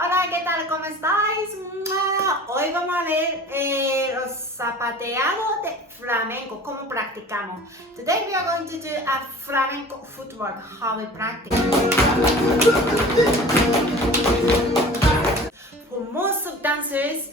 Hola, ¿qué tal? ¿Cómo estáis? Hoy vamos a ver los zapateados de flamenco, cómo practicamos. Today we are going to do a flamenco footwork, how we practice. For most of dancers,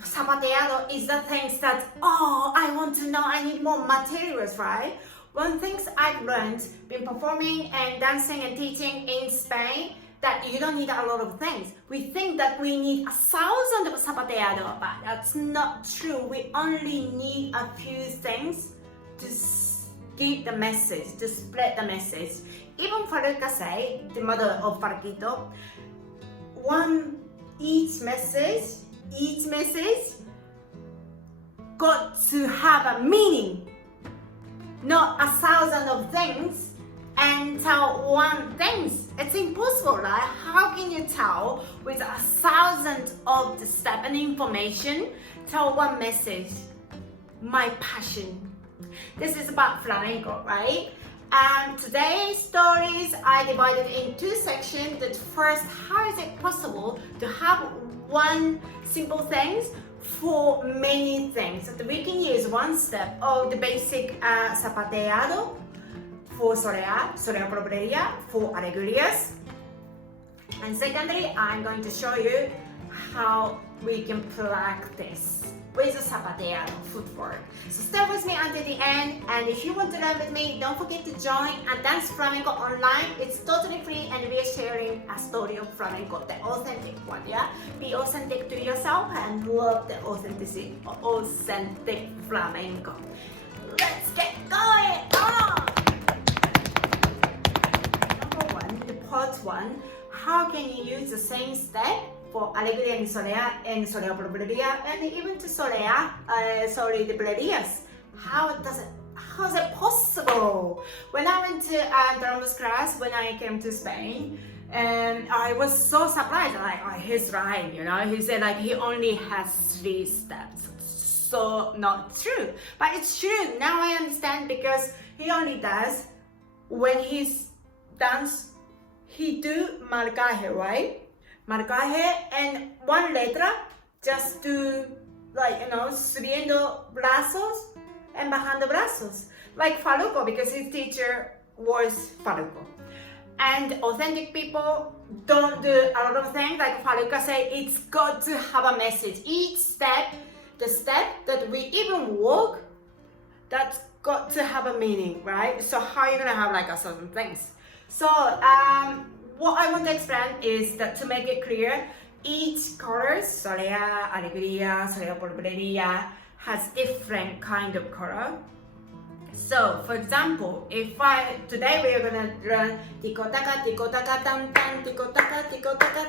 zapateado is the things that, I want to know, I need more materials, right? One thing I've learned, been performing and dancing and teaching in Spain, that you don't need a lot of things. We think that we need 1,000 of zapateado, but that's not true. We only need a few things to give the message, to spread the message. Even Faruka say, the mother of Farquito, each message got to have a meaning, not 1,000 of things and tell one thing. It's impossible, right? How can you tell with 1,000 of the step and information, tell one message? My passion. This is about flamenco, right? And today's stories I divided in two sections. The first, how is it possible to have one simple thing for many things? So we can use one step of the basic zapateado for soleá probrería, for alegrías. And secondly, I'm going to show you how we can practice with the zapateado footwork. So stay with me until the end, and if you want to learn with me, don't forget to join a Dance Flamenco online. It's totally free and we are sharing a story of flamenco, the authentic one, yeah? Be authentic to yourself and love the authentic flamenco. Let's get going on! Part 1, how can you use the same step for alegría and soleá probrería, and even to soleá, the brerias? How is it possible? When I went to drums class, when I came to Spain, and I was so surprised, like, he's right, you know, he said like he only has 3 steps. So not true, but it's true. Now I understand, because he only does, when he's dance, he do marcaje, right? Marcaje and one letra, just do, like, you know, subiendo brazos and bajando brazos. Like Faruco, because his teacher was Faruco. And authentic people don't do a lot of things. Like Faruca say, it's got to have a message. Each step, the step that we even walk, that's got to have a meaning, right? So how are you gonna have like a certain things? So what I want to explain is that to make it clear, each color, soleá, alegría, soleá probrería, has different kind of color. So for example, today we are gonna learn tico taka tan tan, tico taka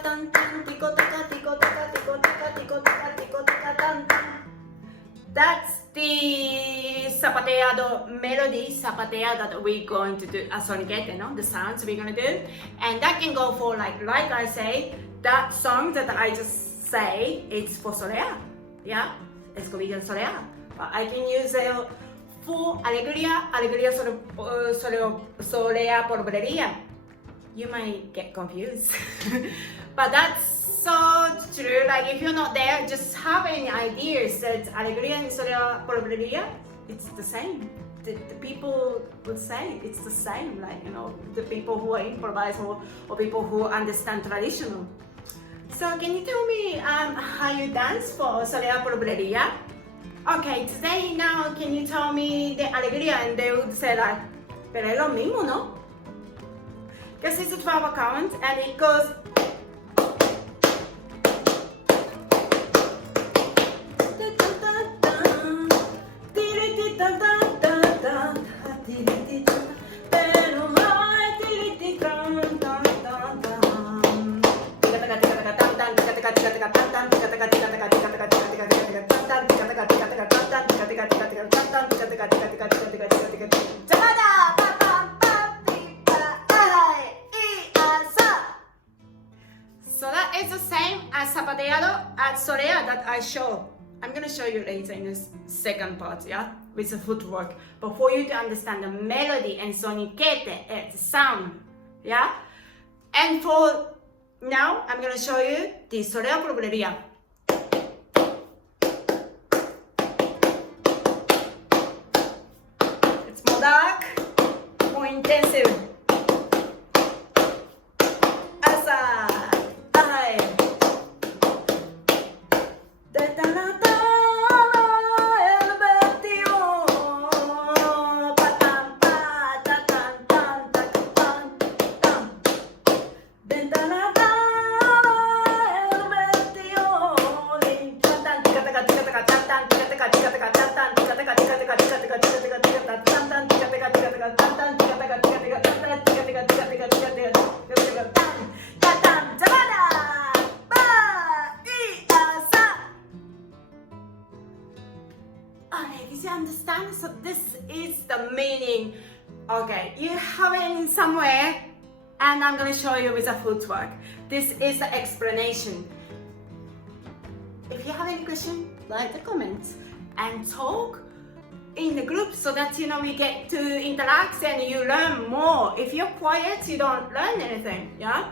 tan tan, tico taka tan tan. That's the zapateado melody, zapateado that we're going to do, soniquete, no? The sounds we're gonna do. And that can go for like I say, that song that I just say, it's for soleá, yeah? Escobillo soleá. But I can use it for alegría, soleá probrería. You might get confused. But that's so true. Like if you're not there, just have any ideas that alegría and soleá probrería, it's the same. The people would say it's the same. Like, you know, the people who are improvise or people who understand traditional. So can you tell me how you dance for soleá probrería? Okay, today now can you tell me the alegría? And they would say like, pero es lo mismo, ¿no? Because it's a 12 count and it goes. So that is the same as zapateado at soleá that I show. I'm gonna show you later in the second part, yeah, with the footwork. But for you to understand the melody and soniquete, the sound, yeah. And for Now I'm going to show you the solea probreria. It's more dark, more intensive. Did you understand? So this is the meaning. Okay, you have it in somewhere, and I'm going to show you with a footwork. This is the explanation. If you have any question, write the comments and talk in the group so that we get to interact and you learn more. If you're quiet, you don't learn anything. Yeah,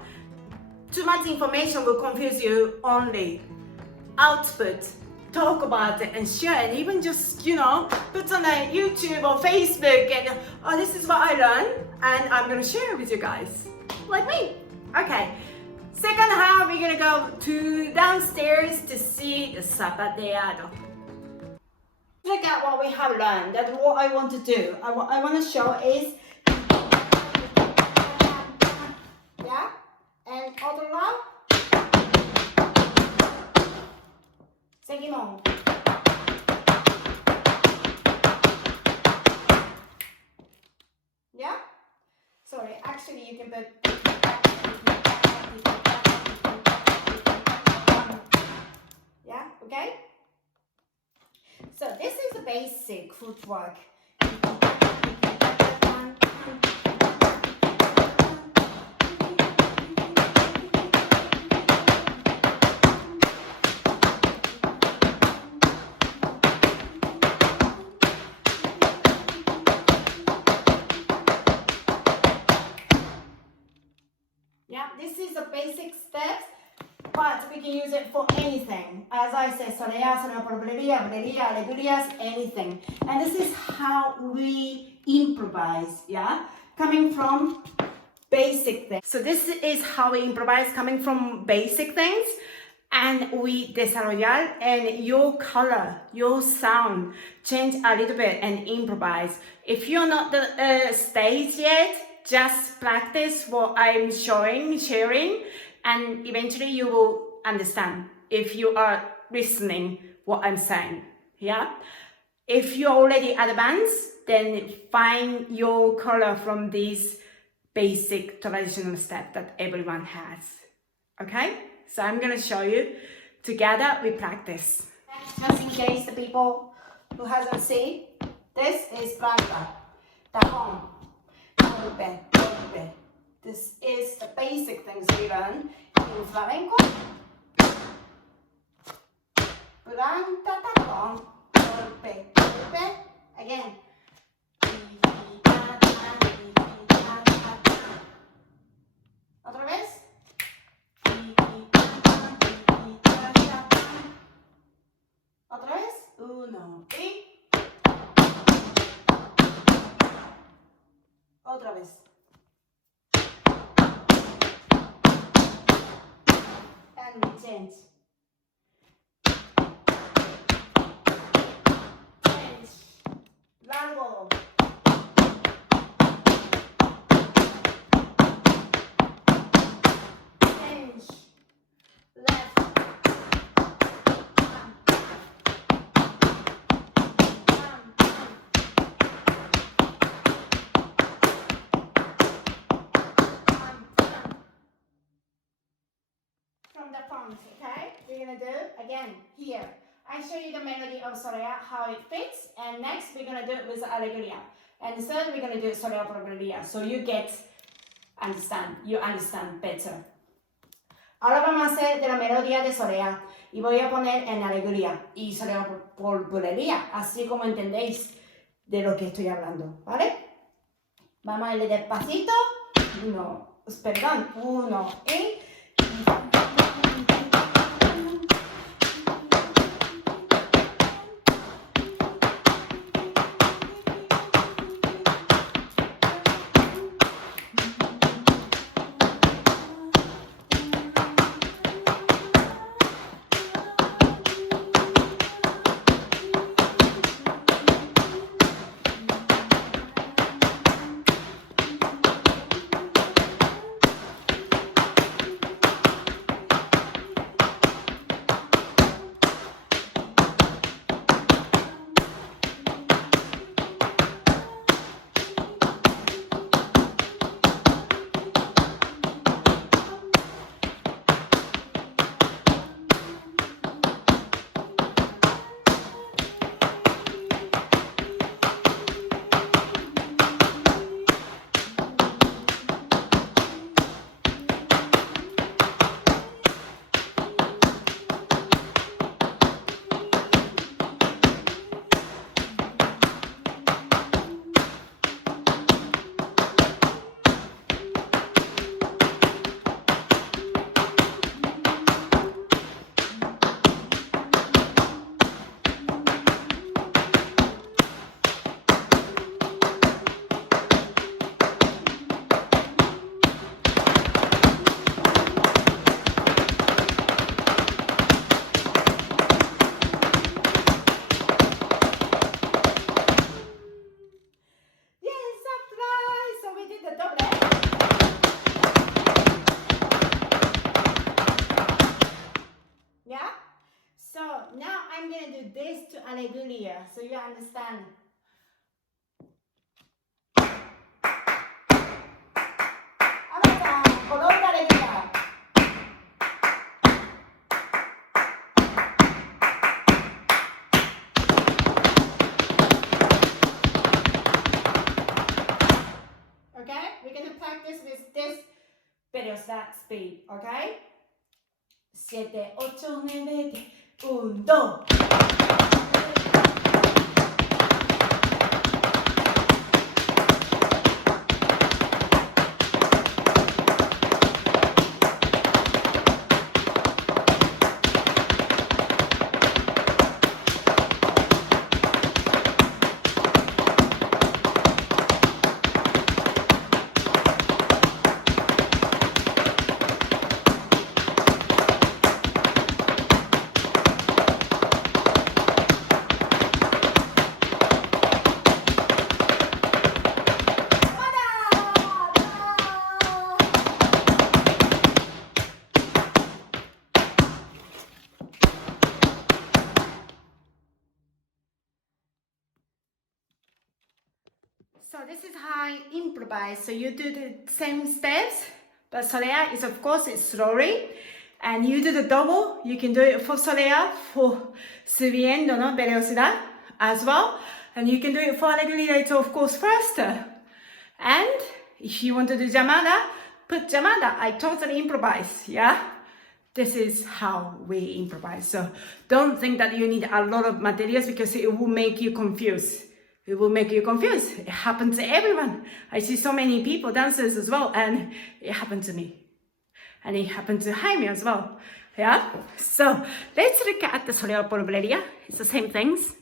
too much information will confuse you. Only output. Talk about it and share it, even just put on a YouTube or Facebook and this is what I learned and I'm gonna share it with you guys, like me. Okay, second half we're gonna go to downstairs to see the zapateado. Look at what we have learned. That's what I want to do. I want to show is yeah, and other love. Seguimos. Yeah? Sorry, actually you can put yeah, okay? So this is the basic footwork. Yeah, this is the basic steps, but we can use it for anything. As I said, solea, probreria, breria, alegrias, anything. And this is how we improvise, yeah? Coming from basic things. So this is how we improvise, coming from basic things, and we desarrollar, and your color, your sound, change a little bit and improvise. If you're not the stage yet, just practice what I'm sharing, and eventually you will understand if you are listening what I'm saying, yeah? If you're already advanced, then find your color from these basic traditional steps that everyone has, okay? So I'm gonna show you. Together we practice. Just in case the people who hasn't seen, this is planta, tajón. This is the basic things we learn in flamenco. Planta, tajón, golpe, golpe. Again. Otra vez. Otra vez. Uno y otra vez. And we change. Change. Largo. Change. Left. From the front, okay? We're gonna do again here. I show you the melody of solea, how it fits, and next we're gonna do it with alegría. And third we're gonna do solea probreria, so you understand better. Ahora vamos a hacer de la melodía de solea y voy a poner en alegría y solea probreria, así como entendéis de lo que estoy hablando, ¿vale? Vamos a irle despacito. Uno y this to alegría, so you understand. Color de alegría. Okay, we're going to practice with this velocidad speed, okay? 7, 8, 9, 1, 2. So this is how I improvise. So you do the same steps, but solea is of course it's slowly. And you do the double, you can do it for solea, for subiendo, no, velocidad as well. And you can do it for alegría, it's of course faster. And if you want to do llamada, put llamada. I totally improvise, yeah? This is how we improvise. So don't think that you need a lot of materials because it will make you confused. It will make you confused. It happens to everyone. I see so many people, dancers as well, and it happened to me. And it happened to Jaime as well. Yeah? So let's look at the solea por breria. It's the same things.